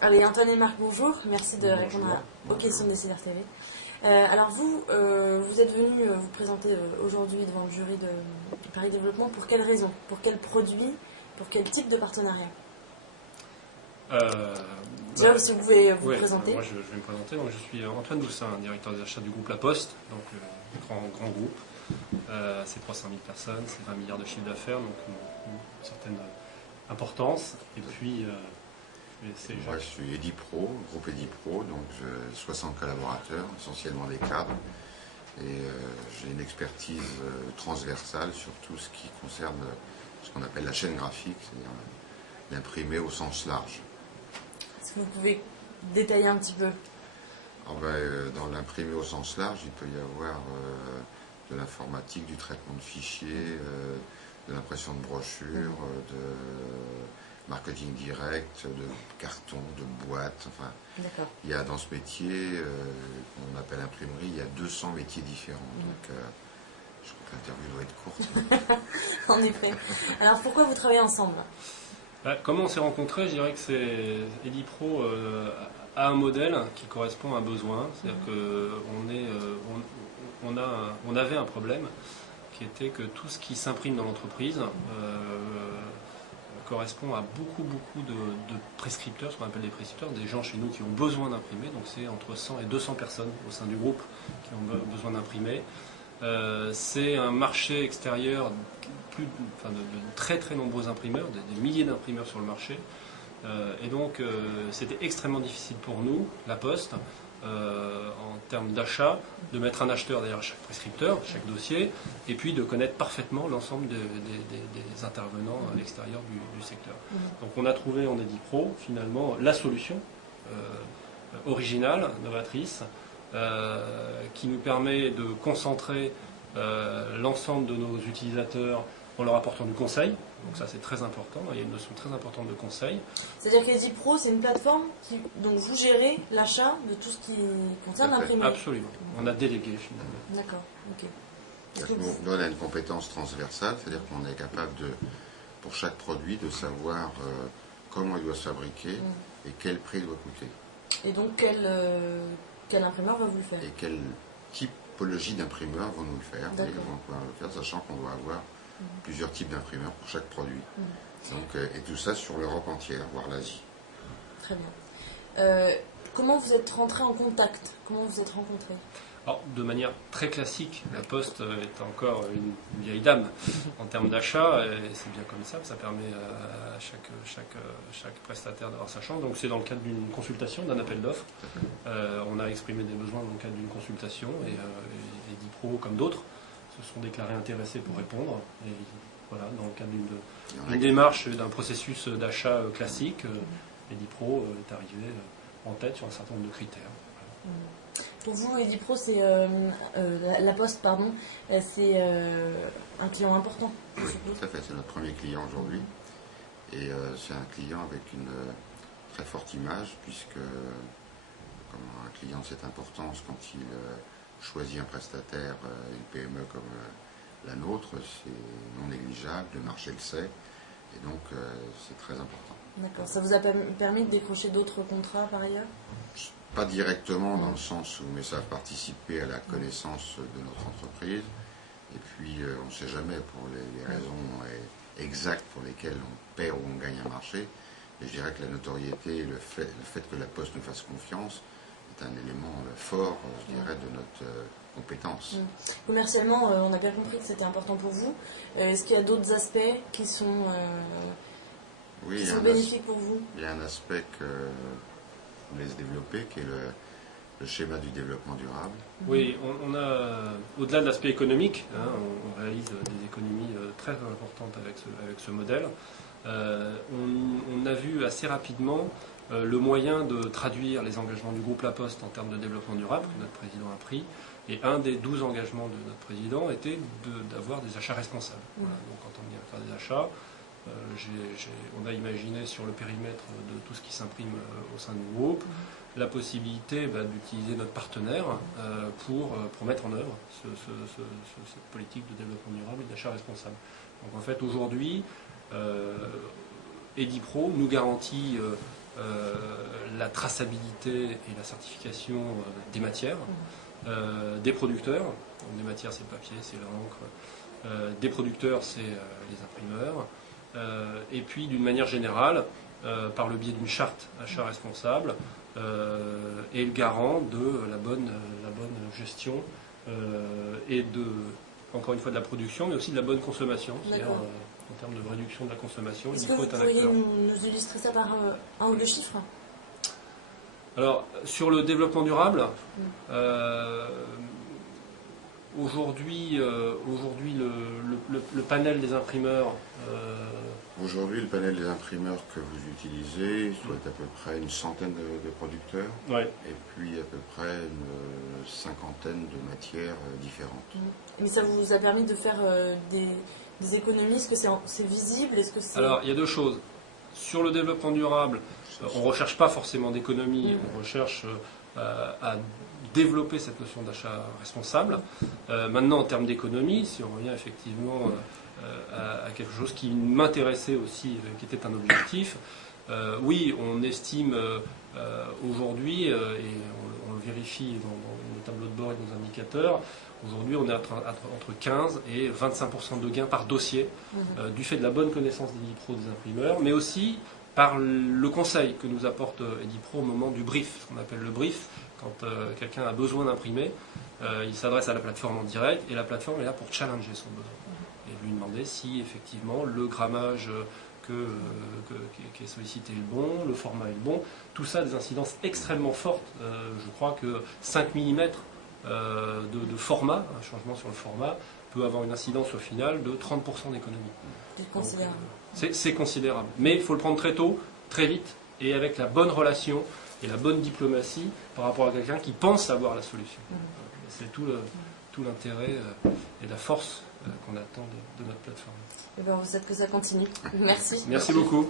Allez, Antoine et Marc, bonjour. Merci de répondre aux questions des CRTV. Alors vous, vous êtes venu vous présenter aujourd'hui devant le jury du Paris Développement. Pour quelles raisons? Pour quel produit? Pour quel type de partenariat? Déjà, si vous pouvez vous présenter. Moi, je vais me présenter. Donc, je suis Antoine Doussin, directeur des achats du groupe La Poste, donc grand groupe. C'est 300 000 personnes, c'est 20 milliards de chiffre d'affaires, donc une certaine importance. Et puis, moi, je suis Edipro, groupe Edipro, donc 60 collaborateurs, essentiellement des cadres. Et j'ai une expertise transversale sur tout ce qui concerne ce qu'on appelle la chaîne graphique, c'est-à-dire l'imprimé au sens large. Est-ce que vous pouvez détailler un petit peu? Dans l'imprimé au sens large, il peut y avoir de l'informatique, du traitement de fichiers, de l'impression de brochures, de marketing direct, de carton, de boîtes. Enfin, il y a dans ce métier, qu'on appelle imprimerie, il y a 200 métiers différents. Donc, je crois que l'interview doit être courte. En effet. Alors, pourquoi vous travaillez ensemble? Comment on s'est rencontrés? Je dirais que c'est Edipro a un modèle qui correspond à un besoin. C'est-à-dire qu'on avait un problème qui était que tout ce qui s'imprime dans l'entreprise correspond à beaucoup de prescripteurs, ce qu'on appelle des prescripteurs, des gens chez nous qui ont besoin d'imprimer. Donc c'est entre 100 et 200 personnes au sein du groupe qui ont besoin d'imprimer. C'est un marché extérieur de très nombreux imprimeurs, des milliers d'imprimeurs sur le marché. Et donc c'était extrêmement difficile pour nous, La Poste, en termes d'achat, de mettre un acheteur derrière chaque prescripteur, chaque dossier, et puis de connaître parfaitement l'ensemble des intervenants à l'extérieur du secteur. Donc on a trouvé en Edipro finalement la solution originale, novatrice, qui nous permet de concentrer l'ensemble de nos utilisateurs en leur apportant du conseil. Donc ça c'est très important, il y a une notion très importante de conseil. C'est-à-dire qu'Edipro, c'est une plateforme dont vous gérez l'achat de tout ce qui concerne l'imprimerie. Absolument, on a délégué finalement. D'accord, ok. Nous on a une compétence transversale, c'est-à-dire qu'on est capable pour chaque produit de savoir comment il doit se fabriquer et quel prix il doit coûter. Et donc quel imprimeur va vous le faire? Et quelle typologie d'imprimeurs vont nous le faire. Et vont pouvoir le faire, sachant qu'on doit avoir plusieurs types d'imprimeurs pour chaque produit. Donc, et tout ça sur l'Europe entière, voire l'Asie. Très bien. Comment vous êtes rentrés en contact? Comment vous êtes rencontrés? Alors, de manière très classique, La Poste est encore une vieille dame en termes d'achat, et c'est bien comme ça permet à chaque prestataire d'avoir sa chance. Donc c'est dans le cadre d'une consultation, d'un appel d'offres. On a exprimé des besoins dans le cadre d'une consultation, et Edipro, comme d'autres, se sont déclarés intéressés pour répondre. Et voilà, dans le cadre d'une démarche, d'un processus d'achat classique, Edipro est arrivé en tête sur un certain nombre de critères. Pour vous, Edipro, c'est La Poste, pardon, c'est un client important. Oui, tout à fait, c'est notre premier client aujourd'hui. Et c'est un client avec une très forte image, puisque comme un client de cette importance, quand il choisit un prestataire, une PME comme la nôtre, c'est non négligeable, le marché le sait, et donc c'est très important. D'accord, ça vous a permis de décrocher d'autres contrats par ailleurs? Pas directement dans le sens où, mais ça a participé à la connaissance de notre entreprise. Et puis, on ne sait jamais pour les raisons exactes pour lesquelles on perd ou on gagne un marché. Et je dirais que la notoriété, le fait que la Poste nous fasse confiance, est un élément fort, je dirais, de notre compétence. Commercialement, on a bien compris que c'était important pour vous. Est-ce qu'il y a d'autres aspects qui sont, bénéfiques pour vous? Il y a un aspect que vous laisse développer, qui est le schéma du développement durable. Oui, on a, au-delà de l'aspect économique, on réalise des économies très importantes avec ce modèle. On a vu assez rapidement le moyen de traduire les engagements du groupe La Poste en termes de développement durable que notre président a pris. Et un des 12 engagements de notre président était d'avoir des achats responsables. Voilà, donc quand on vient faire des achats, on a imaginé sur le périmètre de tout ce qui s'imprime au sein du groupe la possibilité d'utiliser notre partenaire pour mettre en œuvre cette politique de développement durable et d'achat responsable. Donc en fait aujourd'hui, Edipro nous garantit la traçabilité et la certification des matières, des producteurs. Donc, des matières, c'est le papier, c'est l'encre. Des producteurs, c'est les imprimeurs. Et puis, d'une manière générale, par le biais d'une charte achat responsable, est le garant de la bonne gestion et encore une fois, de la production, mais aussi de la bonne consommation. C'est-à-dire, en termes de réduction de la consommation, est-ce que vous pourriez nous illustrer ça par un ou deux chiffres? Alors, sur le développement durable, aujourd'hui, le panel des imprimeurs... Aujourd'hui, le panel des imprimeurs que vous utilisez souhaite à peu près une centaine de producteurs, et puis à peu près une cinquantaine de matières différentes. Mais ça vous a permis de faire des économies? Est-ce que c'est visible? Alors, il y a deux choses. Sur le développement durable, on ne recherche pas forcément d'économie, on recherche à développer cette notion d'achat responsable. Maintenant, en termes d'économie, si on revient effectivement à quelque chose qui m'intéressait aussi, qui était un objectif, oui, on estime aujourd'hui, et on le vérifie dans nos tableaux de bord et nos indicateurs, aujourd'hui on est entre 15 et 25% de gains par dossier, du fait de la bonne connaissance d'Edipro des imprimeurs, mais aussi par le conseil que nous apporte Edipro au moment du brief, ce qu'on appelle le brief. Quand quelqu'un a besoin d'imprimer, il s'adresse à la plateforme en direct, et la plateforme est là pour challenger son besoin et lui demander si effectivement le grammage qui est sollicité est le bon, le format est le bon. Tout ça a des incidences extrêmement fortes. Je crois que 5 mm de format, un changement sur le format, peut avoir une incidence au final de 30% d'économie. C'est considérable. C'est considérable. Mais il faut le prendre très tôt, très vite, et avec la bonne relation et la bonne diplomatie par rapport à quelqu'un qui pense avoir la solution. C'est tout l'intérêt et la force qu'on attend de notre plateforme. Et bien, on souhaite que ça continue. Merci. Merci beaucoup.